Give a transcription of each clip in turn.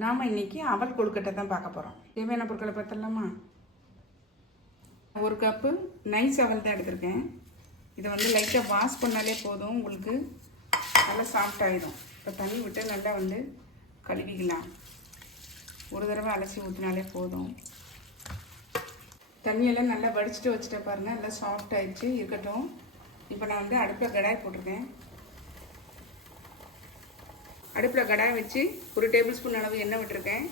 நாம் இன்றைக்கி அவல் கொழுக்கட்டை தான் பார்க்க போகிறோம். தேவையான பொருட்களை பார்த்துடலாமா? ஒரு கப்பு நைஸ் அவல் தான் எடுத்திருக்கேன். இதை வந்து லைட்டாக வாஷ் பண்ணாலே போதும், உங்களுக்கு நல்லா சாஃப்ட் ஆகிடும். இப்போ தண்ணி விட்டு நல்லா வந்து கழுவிக்கலாம். ஒரு தடவை அலசி ஊற்றினாலே போதும். தண்ணியெல்லாம் நல்லா வடிச்சிட்டு வச்சுட்டு பாருங்கள், நல்லா சாஃப்ட் ஆகிடுச்சு. இருக்கட்டும். இப்போ நான் வந்து அடுப்பில் கடாய் போட்டிருக்கேன். அடுப்பில் கடாய் வச்சு ஒரு டேபிள் ஸ்பூன் அளவு எண்ணெய் விட்டுருக்கேன்.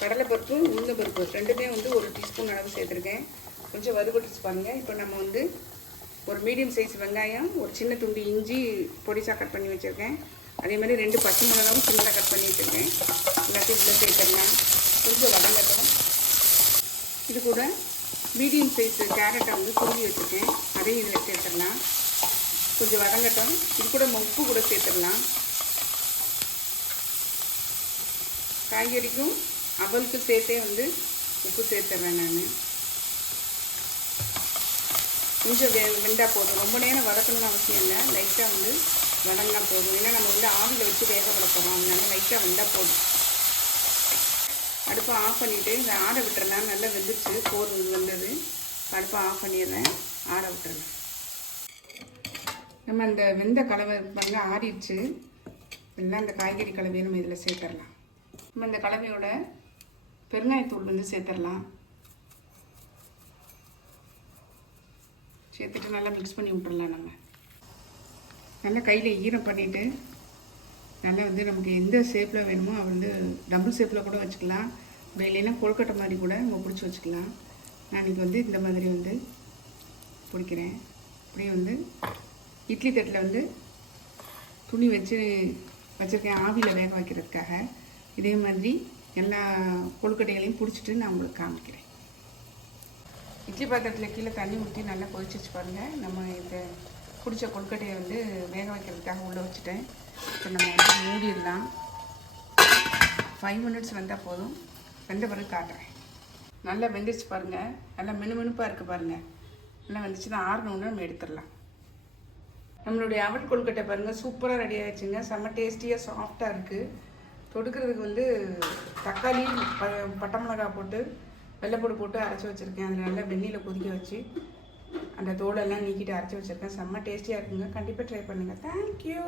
கடலைப்பருப்பு உளுந்தம்பருப்பு ரெண்டுமே வந்து ஒரு டீஸ்பூன் அளவு சேர்த்துருக்கேன். கொஞ்சம் வறுபட்டுச்சு பாருங்கள். இப்போ நம்ம வந்து ஒரு மீடியம் சைஸ் வெங்காயம், ஒரு சின்ன துண்டு இஞ்சி பொடிசாக கட் பண்ணி வச்சுருக்கேன். அதே மாதிரி 2 பச்சை மிளகாவும் சின்னதாக கட் பண்ணி வச்சுருக்கேன். எல்லாத்தையும் இதில் சேர்த்துடலாம். கொஞ்சம் வதங்கட்டும். இது கூட மீடியம் சைஸ் கேரட்டை வந்து துருவி வச்சுருக்கேன். அதையும் இதில் சேர்த்துடலாம். கொஞ்சம் வதங்கட்டும். இது கூட உப்பு கூட சேர்த்துடலாம். காய்கறிக்கும் அவலுக்கு சேர்த்தே வந்து உப்பு சேர்த்துறேன் நான். கொஞ்சம் வெந்தால் போதும். ரொம்ப நேரம் வதக்கணும்னு அவசியம் இல்லை. லைட்டாக வந்து வதங்கினா போதும். ஏன்னா நம்ம வந்து ஆவியில் வச்சு வேக வளர்க்குறோம். அதனால லைட்டாக வெந்தால் போதும். அடுப்பை ஆஃப் பண்ணிவிட்டு இந்த ஆற விட்டுறலாம். நல்லா வெந்துச்சு, போர் வந்தது. அடுப்பை ஆஃப் பண்ணிடுறேன், ஆற விட்டுறேன். நம்ம இந்த வெந்த கலவை பாருங்க ஆறிடுச்சு. எல்லாம் இந்த காய்கறி கலவையை நம்ம இதில் சேர்த்துடலாம். நம்ம இந்த கலவையோட பெருங்காயத்தூள் வந்து சேர்த்துடலாம். சேர்த்துட்டு நல்லா மிக்ஸ் பண்ணி விட்டுடலாம். நம்ம நல்லா கையில் ஈரம் பண்ணிவிட்டு நல்லா வந்து நமக்கு எந்த ஷேப்பில் வேணுமோ அது வந்து டபுள் ஷேப்பில் கூட வச்சுக்கலாம். இல்லைன்னா கொழுக்கட்டை மாதிரி கூட நம்ம பிடிச்சி வச்சுக்கலாம். நான் இன்றைக்கி வந்து இந்த மாதிரி வந்து பிடிக்கிறேன். அப்படியே வந்து இட்லி தட்டில் வந்து துணி வச்சு வச்சுருக்கேன் ஆவியில் வேக வைக்கிறதுக்காக. இதே மாதிரி எல்லா கொழுக்கட்டைகளையும் பிடிச்சிட்டு நான் உங்களுக்கு காமிக்கிறேன். இட்லி பாத்திரத்தில் கீழே தண்ணி ஊற்றி நல்லா கொதிச்சிச்சு பாருங்கள். நம்ம இந்த பிடிச்ச கொழுக்கட்டையை வந்து வேக வைக்கிறதுக்காக உள்ளே வச்சுட்டேன். இப்போ நம்ம வந்து மூடிடலாம். 5 மினிட்ஸ் வந்தால் போதும். வெந்த பிறகு காட்டுறேன். நல்லா வெந்துச்சு பாருங்கள். நல்லா மினுமினுப்பாக இருக்குது பாருங்கள். நல்லா வெந்துச்சு தான். ஆறணுன்னு நம்ம எடுத்துடலாம். நம்மளுடைய அவல் கொழுக்கட்டை பாருங்கள் சூப்பராக ரெடி ஆகிடுச்சுங்க. செம்ம டேஸ்டியாக சாஃப்டாக இருக்குது. தொடுக்கிறதுக்கு வந்து தக்காளி பட்டை மிளகாய் போட்டு வெள்ளைப்பூடு போட்டு அரைச்சி வச்சுருக்கேன். அதில் நல்லா வெந்நீரில் கொதிக்க வச்சு அந்த தோலெல்லாம் நீக்கிட்டு அரைச்சி வச்சுருக்கேன். செம்ம டேஸ்டியாக இருக்குங்க. கண்டிப்பாக ட்ரை பண்ணுங்கள். தேங்க்யூ.